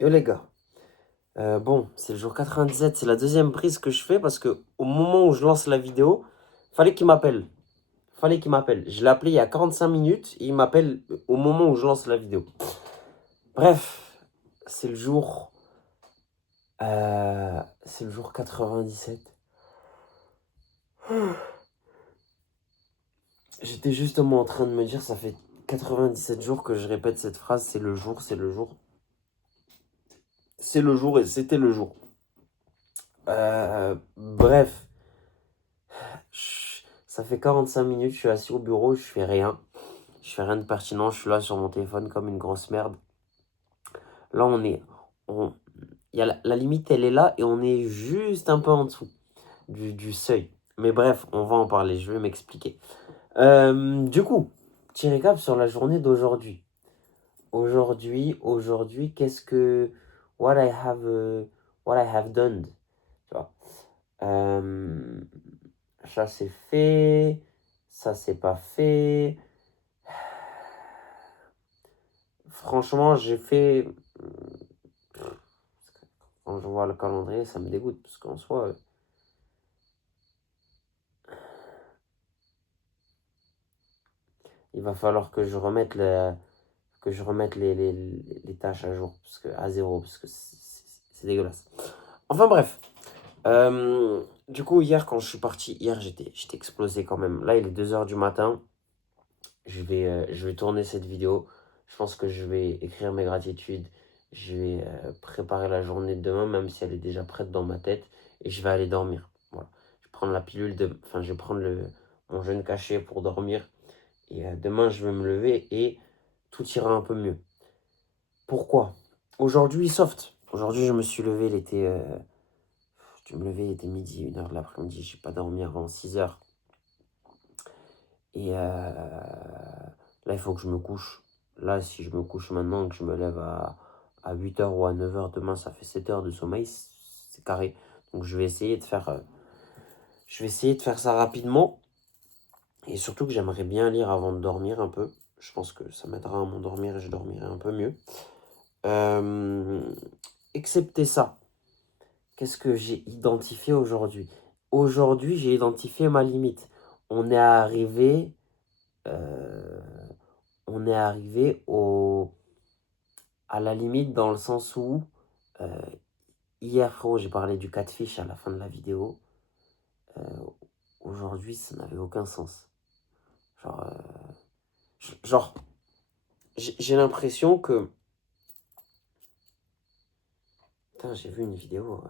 Yo les gars, bon, c'est le jour 97, c'est la deuxième prise que je fais parce que au moment où je lance la vidéo, fallait qu'il m'appelle. Fallait qu'il m'appelle. Je l'ai appelé il y a 45 minutes et il m'appelle au moment où je lance la vidéo. Bref, c'est le jour, c'est le jour 97. J'étais justement en train de me dire, ça fait 97 jours que je répète cette phrase, c'est le jour, c'est le jour. C'est le jour et c'était le jour. Bref, ça fait 45 minutes, je suis assis au bureau, je fais rien. Je fais rien de pertinent, je suis là sur mon téléphone comme une grosse merde. Là, on, y a la limite, elle est là et on est juste un peu en dessous du seuil. Mais bref, on va en parler, je vais m'expliquer. Du coup, petit récap sur la journée d'aujourd'hui. Aujourd'hui, qu'est-ce que... What I have done. Tu vois. Euh, ça, c'est fait. Ça, c'est pas fait. Franchement, j'ai fait... Quand je vois le calendrier, ça me dégoûte, parce qu'en soi, il va falloir que je remette les tâches à jour, parce que, à zéro, parce que c'est dégueulasse. Enfin bref, du coup, hier, quand je suis parti, hier, j'étais explosé quand même. Là, il est 2 h du matin, je vais tourner cette vidéo. Je pense que je vais écrire mes gratitudes. Je vais préparer la journée de demain, même si elle est déjà prête dans ma tête. Et je vais aller dormir. Voilà. Je vais prendre la pilule Enfin, je vais prendre mon jeûne caché pour dormir. Et demain, je vais me lever et tout ira un peu mieux. Pourquoi? Aujourd'hui, soft. Aujourd'hui, je me suis levé, je me levais, il était midi, 1 h de l'après-midi. J'ai pas dormi avant 6 h. Et là, il faut que je me couche. Là, si je me couche maintenant, que je me lève à 8 h ou à 9 h demain, ça fait 7 heures de sommeil, c'est carré. Donc je vais essayer de faire ça rapidement. Et surtout que j'aimerais bien lire avant de dormir un peu. Je pense que ça m'aidera à m'endormir et je dormirai un peu mieux. Euh, Excepté ça, qu'est-ce que j'ai identifié aujourd'hui? Aujourd'hui, j'ai identifié ma limite. On est arrivé, euh, on est arrivé à la limite dans le sens où euh, hier, frérot, j'ai parlé du catfish à la fin de la vidéo. Euh, Aujourd'hui, ça n'avait aucun sens. Genre, genre j'ai l'impression que... Putain, j'ai vu une vidéo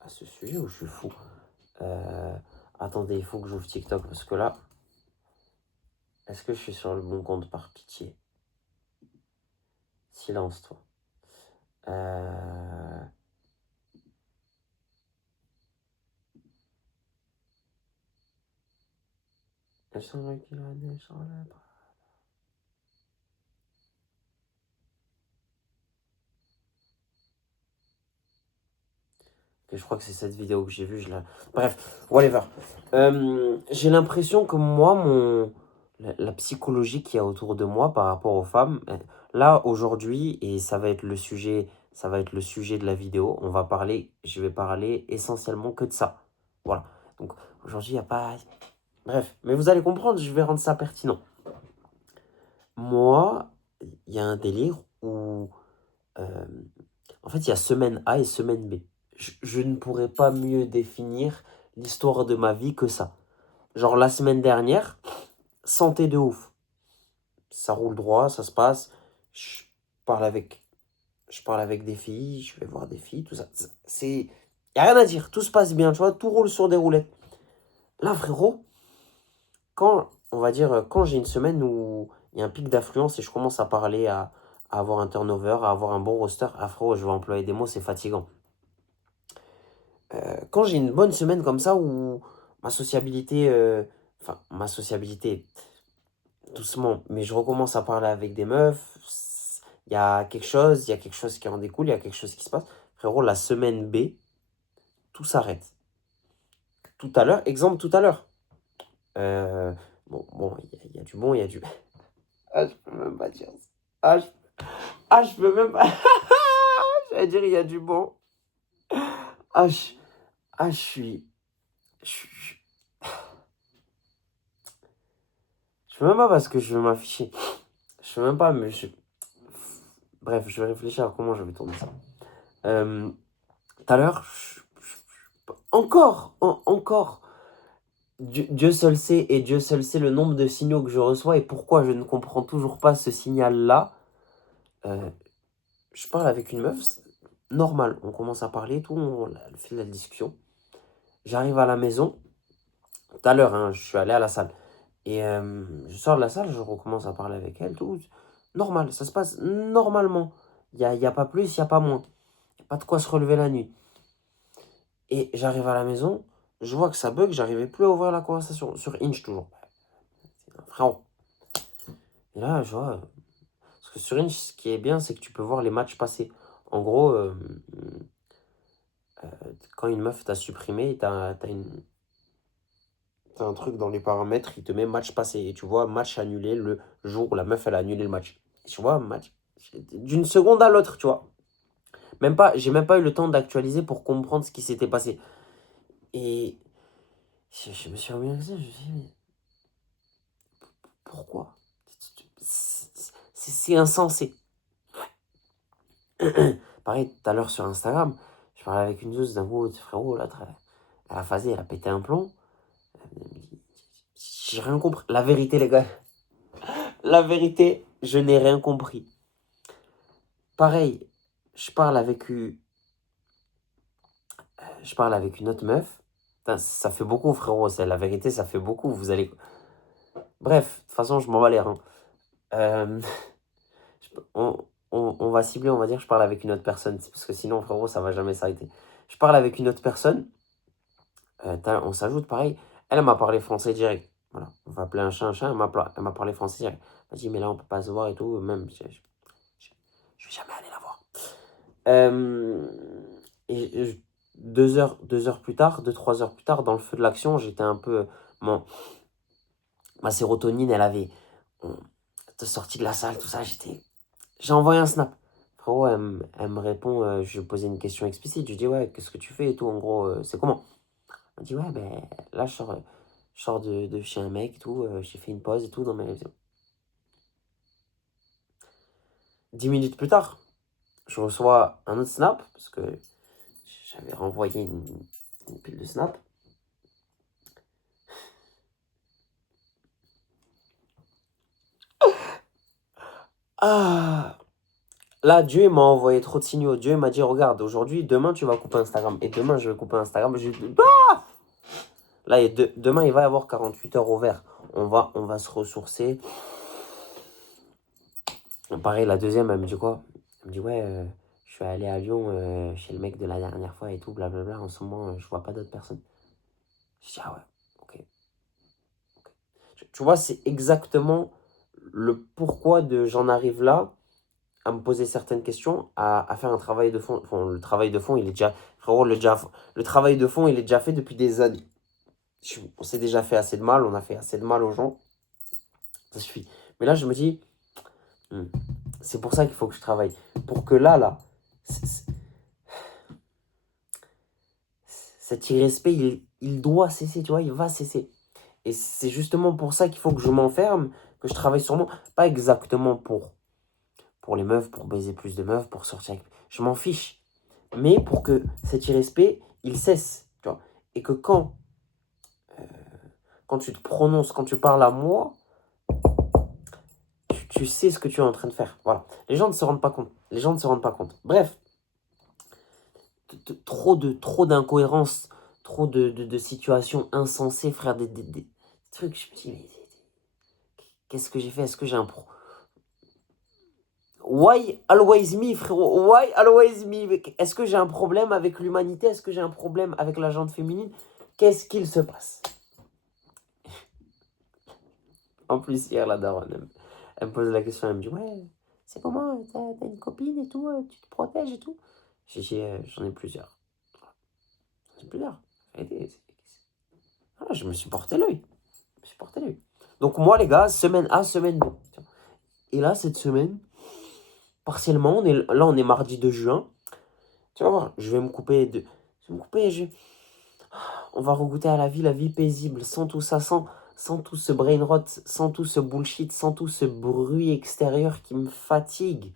à ce sujet où je suis fou. Euh, Attendez, il faut que j'ouvre TikTok parce que là, est-ce que je suis sur le bon compte par pitié? Silence, toi. Euh... Elles sont là qui la neige sur la bras. Ok, je crois que c'est cette vidéo que j'ai vue. Bref, whatever. J'ai l'impression que moi, la psychologie qu'il y a autour de moi par rapport aux femmes, là, aujourd'hui, et ça va être le sujet de la vidéo, je vais parler essentiellement que de ça. Voilà. Donc, aujourd'hui, il n'y a pas... Bref, mais vous allez comprendre, je vais rendre ça pertinent. Moi, il y a un délire où... euh, en fait, il y a semaine A et semaine B. Je ne pourrais pas mieux définir l'histoire de ma vie que ça. Genre la semaine dernière, santé de ouf. Ça roule droit, ça se passe. Je parle avec, je parle avec des filles, je vais voir des filles, tout ça. Il n'y a rien à dire, tout se passe bien, tu vois, tout roule sur des roulettes. Là, frérot, on va dire, quand j'ai une semaine où il y a un pic d'affluence et je commence à parler, à avoir un turnover, à avoir un bon roster, ah frérot, je vais employer des mots, c'est fatigant. Quand j'ai une bonne semaine comme ça où ma sociabilité, ma sociabilité, doucement, mais je recommence à parler avec des meufs, il y a quelque chose qui en découle, il y a quelque chose qui se passe. Frérot, la semaine B, tout s'arrête. Tout à l'heure, exemple tout à l'heure. Bon, il y a du bon, il y a du... Ah, je peux même pas dire ça. Ah, je peux même pas. J'allais dire, il y a du bon. Ah, je suis. Je sais même pas parce que je veux m'afficher. Je sais même pas, mais bref, je vais réfléchir à comment je vais tourner ça. Tout à l'heure, encore. Dieu seul sait et Dieu seul sait le nombre de signaux que je reçois et pourquoi je ne comprends toujours pas ce signal-là. Je parle avec une meuf, normal, on commence à parler, tout, on fait de la discussion. J'arrive à la maison, tout à l'heure, hein, je suis allé à la salle. Et je sors de la salle, je recommence à parler avec elle, tout. Normal, ça se passe normalement. Y a pas plus, il n'y a pas moins. Y a pas de quoi se relever la nuit. Et j'arrive à la maison, je vois que ça bug, j'arrivais plus à ouvrir la conversation. Sur Inch toujours. Frérot. Et là, je vois. Parce que sur Inch, ce qui est bien, c'est que tu peux voir les matchs passés. En gros, quand une meuf t'a supprimé, t'as un truc dans les paramètres, il te met match passé. Et tu vois, match annulé le jour où la meuf, elle a annulé le match. Et tu vois, match. D'une seconde à l'autre, tu vois. J'ai même pas eu le temps d'actualiser pour comprendre ce qui s'était passé. Et je me suis remis à ça, je me suis dit, mais pourquoi? C'est insensé. Pareil, tout à l'heure sur Instagram, je parlais avec une zouze d'un coup, frérot, là, elle a phasé, elle a pété un plomb. J'ai rien compris. La vérité, les gars, la vérité, je n'ai rien compris. Pareil, je parle avec une autre meuf. Putain, ça fait beaucoup, frérot. C'est la vérité, ça fait beaucoup. Vous allez. Bref, de toute façon, je m'en bats les reins. On va cibler, on va dire, je parle avec une autre personne. Parce que sinon, frérot, ça va jamais s'arrêter. Je parle avec une autre personne. On s'ajoute, pareil. Elle m'a parlé français direct. Voilà, on va appeler un chat un chat. Elle m'a parlé français direct. Elle m'a dit, mais là, on peut pas se voir et tout. Même, je vais jamais aller la voir. Et 2 heures plus tard, 3 heures plus tard, dans le feu de l'action, j'étais un peu. Ma sérotonine, elle avait sorti de la salle, tout ça. J'ai envoyé un snap. Frérot, elle me répond, je lui posais une question explicite. Je lui dis, ouais, qu'est-ce que tu fais et tout, en gros, c'est comment? Elle me dit, ouais, ben là, je sors de chez un mec et tout, j'ai fait une pause et tout dans ma vie. 10 minutes plus tard, je reçois un autre snap, parce que j'avais renvoyé une pile de snap. Ah, là, Dieu m'a envoyé trop de signaux. Dieu m'a dit, regarde, aujourd'hui, demain, tu vas couper Instagram. Et demain, je vais couper Instagram. Là, demain, il va y avoir 48 heures au vert. On va se ressourcer. Pareil, la deuxième, elle me dit quoi? Elle me dit, ouais, je suis allé à Lyon chez le mec de la dernière fois et tout, blablabla. En ce moment, je vois pas d'autres personnes. Je dis, ah ouais, ok. Tu vois, c'est exactement le pourquoi de j'en arrive là, à me poser certaines questions, à faire un travail de fond. Enfin, le travail de fond, il est déjà. Frérot, le travail de fond, il est déjà fait depuis des années. On s'est déjà fait assez de mal, on a fait assez de mal aux gens. Ça suffit. Mais là, je me dis, c'est pour ça qu'il faut que je travaille. Pour que là, cet irrespect, il doit cesser, tu vois, il va cesser. Et c'est justement pour ça qu'il faut que je m'enferme, que je travaille sur moi. Pas exactement pour les meufs, pour baiser plus de meufs, pour sortir avec. Je m'en fiche. Mais pour que cet irrespect, il cesse, tu vois. Et que quand tu te prononces, quand tu parles à moi, tu sais ce que tu es en train de faire. Voilà. Les gens ne se rendent pas compte. Les gens ne se rendent pas compte. Bref, trop d'incohérences, trop de situations insensées, frère, des trucs. Je me dis, mais qu'est-ce que j'ai fait? Est-ce que j'ai un pro... Why always me, frérot? Why always me? Est-ce que j'ai un problème avec l'humanité? Est-ce que j'ai un problème avec la gente féminine? Qu'est-ce qu'il se passe? En plus, hier, la daronne, elle me pose la question, elle me dit, ouais, c'est comment? T'as une copine et tout, tu te protèges et tout? J'en ai plusieurs. J'en ai plusieurs. Ah, je me suis porté l'œil. Donc moi, les gars, semaine A, semaine B. Et là, cette semaine, partiellement. Là, on est mardi 2 juin. Tu vas voir, je vais me couper de... Je vais me couper, on va regoûter à la vie paisible, sans tout ça, sans tout ce brain rot, sans tout ce bullshit, sans tout ce bruit extérieur qui me fatigue.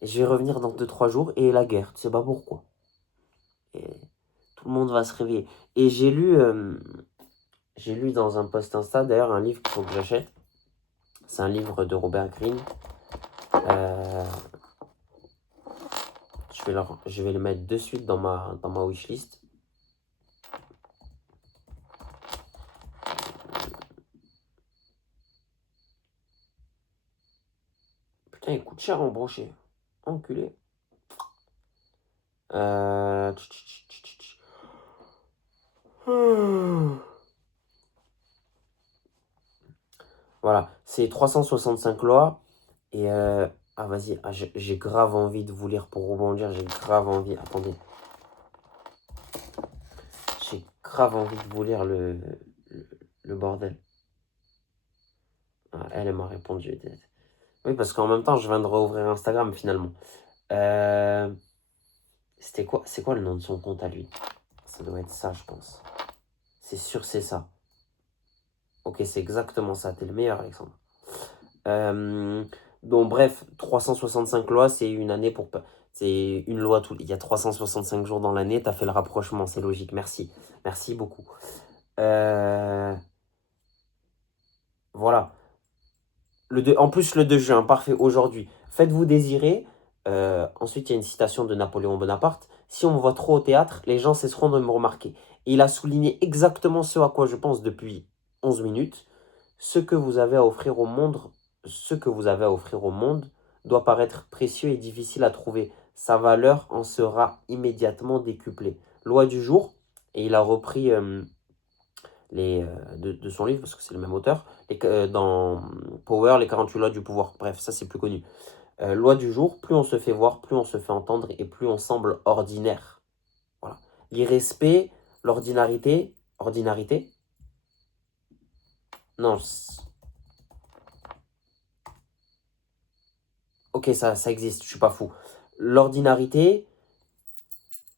Et je vais revenir dans 2-3 jours et la guerre, tu sais pas pourquoi. Et tout le monde va se réveiller. Et j'ai lu dans un post Insta, d'ailleurs, un livre qu'il faut que j'achète. C'est un livre de Robert Greene. Je vais le mettre de suite dans ma wishlist. Putain, il coûte cher en brochet. Enculé. Voilà, c'est 365 lois. Et ah vas-y, j'ai grave envie de vous lire pour rebondir. J'ai grave envie. Attendez. J'ai grave envie de vous lire le bordel. Ah, elle m'a répondu. Oui, parce qu'en même temps, je viens de rouvrir Instagram finalement. C'était quoi? C'est quoi le nom de son compte à lui? Ça doit être ça, je pense. C'est sûr, c'est ça. Ok, c'est exactement ça. T'es le meilleur, Alexandre. Donc, bref, 365 lois, c'est une année pour... C'est une loi il y a 365 jours dans l'année. T'as fait le rapprochement, c'est logique. Merci. Merci beaucoup. Voilà. En plus, le 2 juin, parfait, aujourd'hui. Faites-vous désirer. Ensuite, il y a une citation de Napoléon Bonaparte. Si on me voit trop au théâtre, les gens cesseront de me remarquer. Et il a souligné exactement ce à quoi je pense depuis 11 minutes. Ce que vous avez à offrir au monde doit paraître précieux et difficile à trouver. Sa valeur en sera immédiatement décuplée. Loi du jour, et il a repris de son livre, parce que c'est le même auteur, dans Power, les 48 lois du pouvoir. Bref, ça c'est plus connu. Loi du jour, plus on se fait voir, plus on se fait entendre et plus on semble ordinaire. Voilà. L'irrespect, l'ordinarité, ordinarité. Non, ok, ça existe, je suis pas fou. L'ordinarité,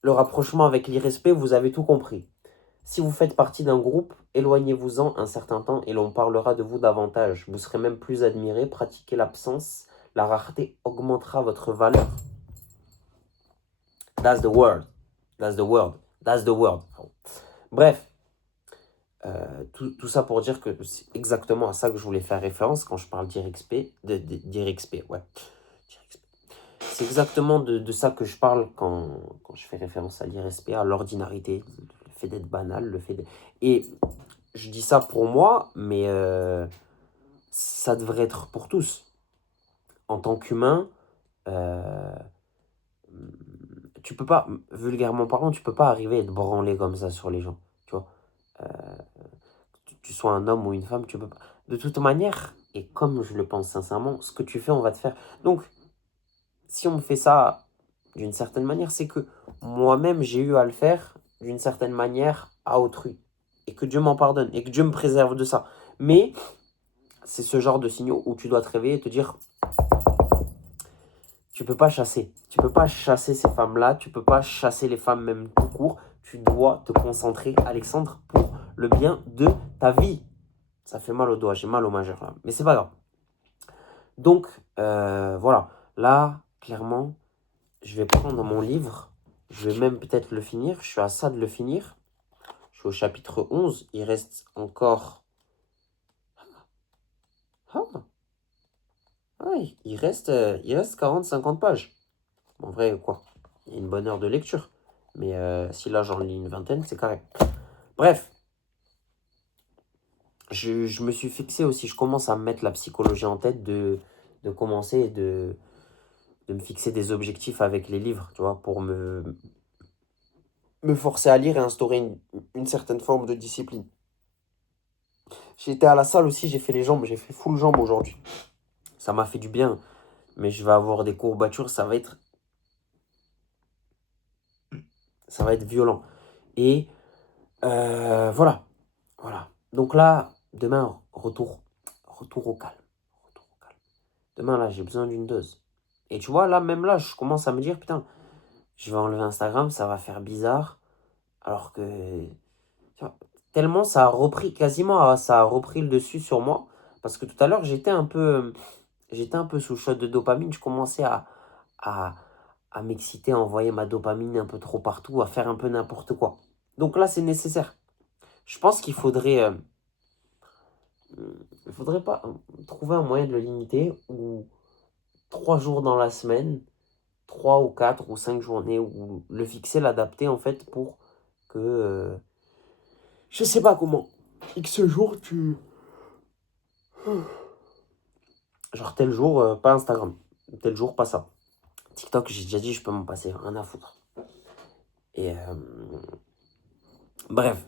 le rapprochement avec l'irrespect, vous avez tout compris. Si vous faites partie d'un groupe, éloignez-vous-en un certain temps et l'on parlera de vous davantage. Vous serez même plus admiré, pratiquez l'absence, la rareté augmentera votre valeur. That's the word. That's the word. That's the word. Bref, tout ça pour dire que c'est exactement à ça que je voulais faire référence quand je parle d'IRXP, d'IRXP, ouais. C'est exactement de ça que je parle quand je fais référence à l'irrespect, à l'ordinarité, le fait d'être banal, le fait de... Et je dis ça pour moi, mais ça devrait être pour tous. En tant qu'humain, tu peux pas, vulgairement parlant, tu peux pas arriver à te branler comme ça sur les gens, tu vois. Tu sois un homme ou une femme, tu peux pas. De toute manière, et comme je le pense sincèrement, ce que tu fais, on va te faire. Donc, si on me fait ça d'une certaine manière, c'est que moi-même, j'ai eu à le faire d'une certaine manière à autrui. Et que Dieu m'en pardonne, et que Dieu me préserve de ça. Mais c'est ce genre de signaux où tu dois te réveiller et te dire, tu peux pas chasser. Tu peux pas chasser ces femmes-là, tu peux pas chasser les femmes même tout court. Tu dois te concentrer, Alexandre, pour le bien de ta vie. Ça fait mal au doigt, j'ai mal au majeur là. Mais c'est pas grave. Donc, voilà. Là, clairement, je vais prendre mon livre. Je vais même peut-être le finir. Je suis à ça de le finir. Je suis au chapitre 11. Il reste encore... Ah, ouais, il reste 40-50 pages. En vrai, quoi. Il y a une bonne heure de lecture. Mais si là, j'en lis une vingtaine, c'est carré. Bref. Je me suis fixé aussi. Je commence à me mettre la psychologie en tête de commencer de me fixer des objectifs avec les livres, tu vois, pour me forcer à lire et instaurer une certaine forme de discipline. J'ai été à la salle aussi, j'ai fait les jambes, j'ai fait full jambes aujourd'hui. Ça m'a fait du bien, mais je vais avoir des courbatures, ça va être violent. Et voilà, voilà. Donc là, demain, retour au calme. Retour au calme. Demain, là, j'ai besoin d'une dose. Et tu vois, là, même là, je commence à me dire, putain, je vais enlever Instagram, ça va faire bizarre. Alors que, tu vois, tellement ça a repris, quasiment, ça a repris le dessus sur moi. Parce que tout à l'heure, j'étais un peu sous shot de dopamine. Je commençais à, à m'exciter, à envoyer ma dopamine un peu trop partout, à faire un peu n'importe quoi. Donc là, c'est nécessaire. Je pense il faudrait pas trouver un moyen de le limiter ou 3 jours dans la semaine, 3 ou 4 ou 5 journées, ou le fixer, l'adapter en fait pour que, je sais pas comment, X jours tu... Genre tel jour, pas Instagram, tel jour, pas ça. TikTok, j'ai déjà dit, je peux m'en passer, rien à foutre. Et bref,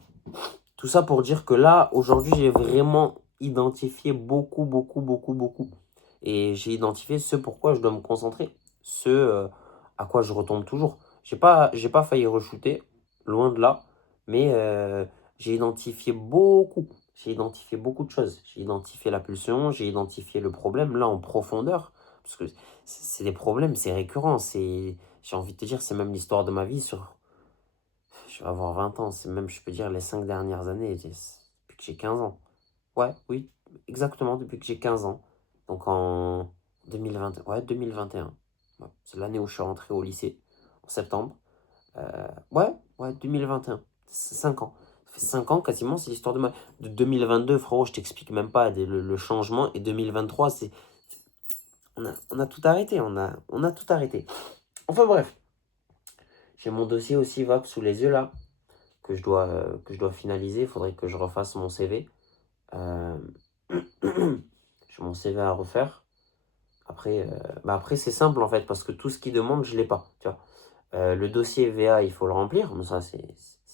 tout ça pour dire que là, aujourd'hui, j'ai vraiment identifié beaucoup, beaucoup, beaucoup, beaucoup. Et j'ai identifié ce pourquoi je dois me concentrer, ce à quoi je retombe toujours. J'ai pas failli re-shooter, loin de là, mais j'ai identifié beaucoup. J'ai identifié beaucoup de choses. J'ai identifié la pulsion, j'ai identifié le problème, là, en profondeur. Parce que c'est des problèmes, c'est récurrent. J'ai envie de te dire, c'est même l'histoire de ma vie sur... Je vais avoir 20 ans, c'est même, je peux dire, les 5 dernières années, depuis que j'ai 15 ans. Ouais, oui, exactement, depuis que j'ai 15 ans. Donc en 2020, ouais, 2021. Ouais, c'est l'année où je suis rentré au lycée, en septembre. Ouais, 2021. C'est 5 ans. Ça fait 5 ans quasiment, c'est l'histoire de 2022, frérot, je t'explique même pas le changement. Et 2023, on a tout arrêté, on a tout arrêté. Enfin bref, j'ai mon dossier aussi VAP sous les yeux là, que je dois finaliser. Il faudrait que je refasse mon CV. Euh, j'ai mon CV à refaire. Après, après c'est simple en fait, parce que tout ce qu'il demande, je ne l'ai pas. Tu vois. Le dossier VA, il faut le remplir, mais ça, c'est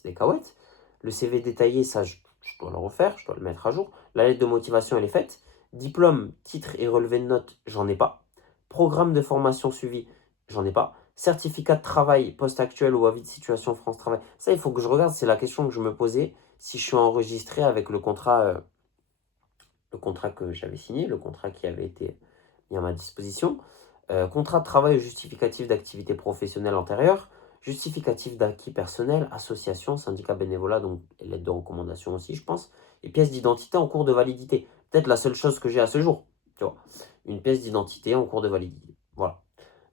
des cahuètes. Le CV détaillé, ça, je dois le refaire, je dois le mettre à jour. La lettre de motivation, elle est faite. Diplôme, titre et relevé de notes, j'en ai pas. Programme de formation suivi, j'en ai pas. Certificat de travail, poste actuel ou avis de situation France Travail. Ça, il faut que je regarde, c'est la question que je me posais. Si je suis enregistré avec le contrat que j'avais signé, le contrat qui avait été mis à ma disposition. Contrat de travail ou justificatif d'activité professionnelle antérieure, justificatif d'acquis personnel, association, syndicat bénévolat, donc lettre de recommandation aussi, je pense, et pièce d'identité en cours de validité. Peut-être la seule chose que j'ai à ce jour, tu vois. Une pièce d'identité en cours de validité. Voilà.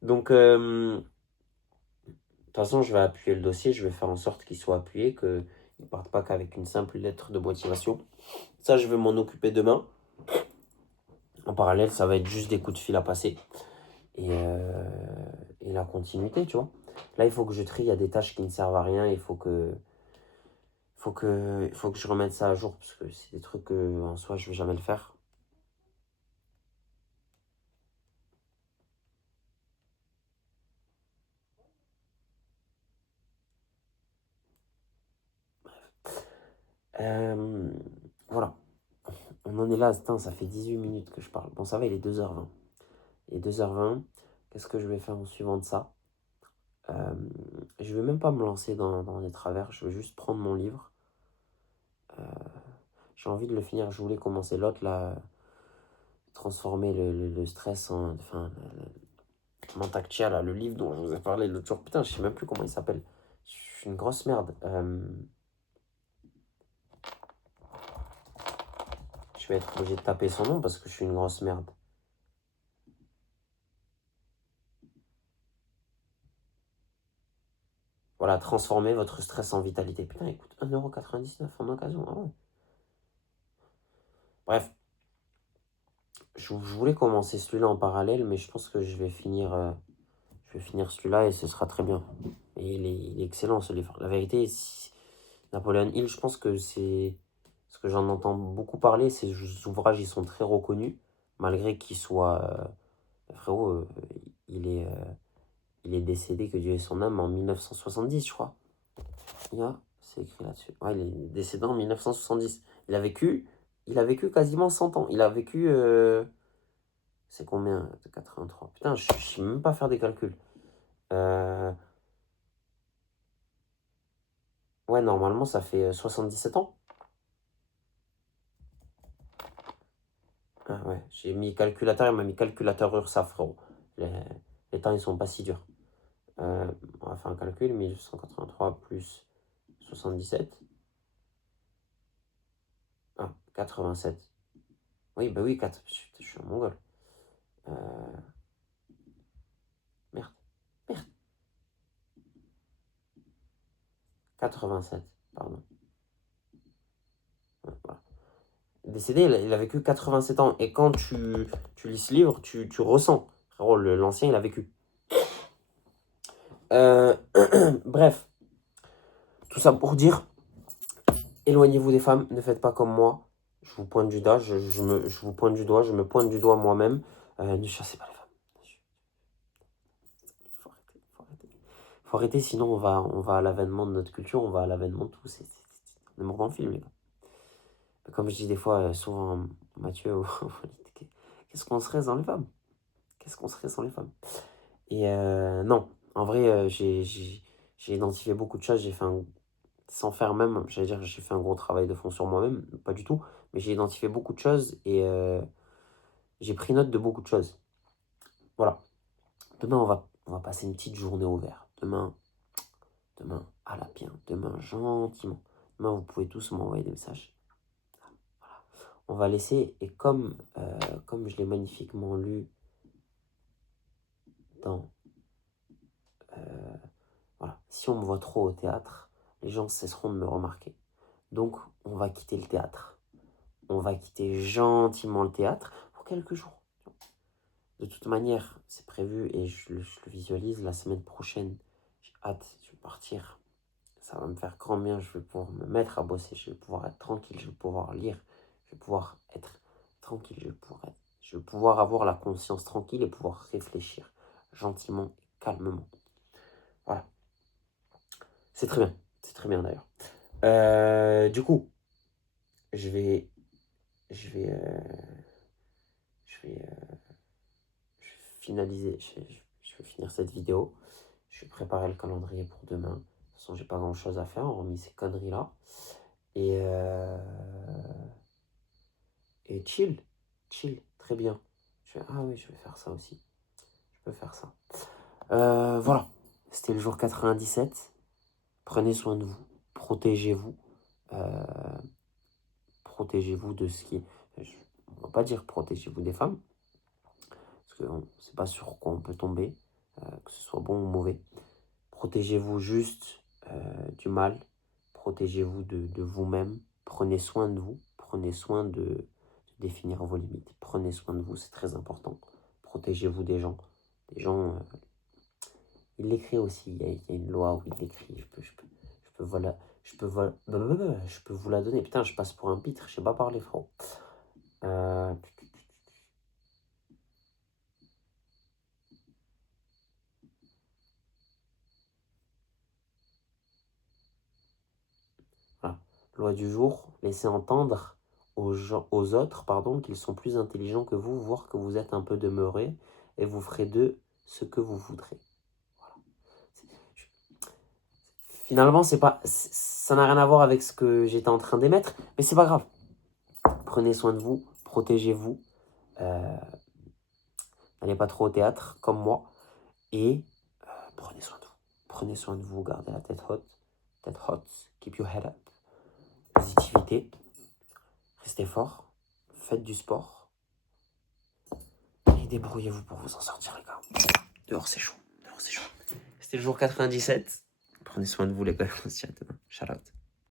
Donc, de toute façon, je vais appuyer le dossier, je vais faire en sorte qu'il soit appuyé, qu'il ne parte pas qu'avec une simple lettre de motivation. Ça, je vais m'en occuper demain. En parallèle, ça va être juste des coups de fil à passer. Et la continuité, tu vois. Là, il faut que je trie, il y a des tâches qui ne servent à rien, il faut que je remette ça à jour, parce que c'est des trucs que, en soi, je vais jamais le faire. Euh, voilà, on en est là, putain, ça fait 18 minutes que je parle. Bon, ça va, il est 2h20. Il est 2h20, qu'est-ce que je vais faire en suivant de ça? Je vais même pas me lancer dans les travers, je vais juste prendre mon livre. J'ai envie de le finir, je voulais commencer l'autre, là, transformer le stress en... Enfin, Mantaktia, là, le livre dont je vous ai parlé l'autre jour. Putain, je sais même plus comment il s'appelle. Je suis une grosse merde. Je vais être obligé de taper son nom parce que je suis une grosse merde. Voilà, transformez votre stress en vitalité. Putain, écoute, 1,99€ en occasion. Ah ouais. Bref, je voulais commencer celui-là en parallèle, mais je pense que je vais finir celui-là et ce sera très bien. Et il est excellent ce livre. La vérité, Napoléon Hill, je pense que c'est... Parce que j'en entends beaucoup parler, ces ouvrages, ils sont très reconnus, malgré qu'ils soient... frérot, il est, euh, il est décédé, que Dieu ait son âme, en 1970, je crois. C'est écrit là-dessus. Ouais, il est décédé en 1970. Il a vécu quasiment 100 ans. Il a vécu... c'est combien de 83? Putain, je ne sais même pas faire des calculs. Euh, ouais, normalement, ça fait 77 ans. Ah ouais, j'ai mis calculateur, il m'a mis calculateur URSAF, frérot. Les, les temps, ils sont pas si durs. On va faire un calcul, 1883 plus 77. Ah, 87. Oui, bah oui, 4. Je suis un mongol. Euh, merde, merde. 87, pardon. Ouais, voilà. Décédé, il a vécu 87 ans. Et quand tu lis ce livre, tu ressens. Frérot, l'ancien, il a vécu. Bref, tout ça pour dire, éloignez-vous des femmes, ne faites pas comme moi. Je vous pointe du doigt, je vous pointe du doigt, je me pointe du doigt moi-même. Ne chassez pas les femmes. Il faut arrêter, faut arrêter. Faut arrêter, sinon on va à l'avènement de notre culture, on va à l'avènement de tout. On est mort dans le film, les gars. Comme je dis des fois, souvent, Mathieu, qu'est-ce qu'on serait sans les femmes? Qu'est-ce qu'on serait sans les femmes? Et non, en vrai, j'ai identifié beaucoup de choses. J'ai fait sans faire même, j'allais dire, j'ai fait un gros travail de fond sur moi-même, pas du tout, mais j'ai identifié beaucoup de choses et j'ai pris note de beaucoup de choses. Voilà. Demain, on va passer une petite journée au vert. Demain, à la bien. Demain, gentiment. Demain, vous pouvez tous m'envoyer des messages. Voilà. On va laisser, et comme je l'ai magnifiquement lu dans... voilà, si on me voit trop au théâtre, les gens cesseront de me remarquer. Donc, on va quitter le théâtre. On va quitter gentiment le théâtre pour quelques jours. De toute manière, c'est prévu et je le visualise la semaine prochaine. J'ai hâte, je vais partir. Ça va me faire grand bien, je vais pouvoir me mettre à bosser, je vais pouvoir être tranquille, je vais pouvoir lire, je vais pouvoir être tranquille, je vais pouvoir avoir la conscience tranquille et pouvoir réfléchir gentiment, calmement. Voilà. C'est très bien d'ailleurs. Du coup, je vais, je vais, je vais, je vais finaliser, je vais finir cette vidéo. Je vais préparer le calendrier pour demain. De toute façon, j'ai pas grand chose à faire, hormis ces conneries-là. Et, et chill, très bien. Ah oui, je vais faire ça aussi. Je peux faire ça. Voilà, c'était le jour 97. Prenez soin de vous, protégez-vous. Euh, Protégez-vous de ce qui est... On va pas dire protégez-vous des femmes, parce qu'on ne sait pas sur quoi on peut tomber, que ce soit bon ou mauvais. Protégez-vous juste du mal, protégez-vous de vous-même, prenez soin de vous, prenez soin de définir vos limites, prenez soin de vous, c'est très important. Protégez-vous des gens. Des gens, il l'écrit aussi, il y a une loi où il l'écrit, voilà, je peux vous la donner. Putain, je passe pour un pitre, je sais pas parler, frérot. Voilà. Loi du jour, laissez entendre aux autres qu'ils sont plus intelligents que vous, voire que vous êtes un peu demeurés, et vous ferez d'eux ce que vous voudrez. Voilà. Finalement, ça n'a rien à voir avec ce que j'étais en train d'émettre, mais c'est pas grave. Prenez soin de vous, protégez-vous, n'allez pas trop au théâtre, comme moi, et prenez soin de vous. Prenez soin de vous, gardez la tête haute, keep your head up. Positivité, restez fort, faites du sport, et débrouillez-vous pour vous en sortir, les gars. Dehors, c'est chaud. C'était le jour 97. Prenez soin de vous, les gars. On se dit à demain. Shout out.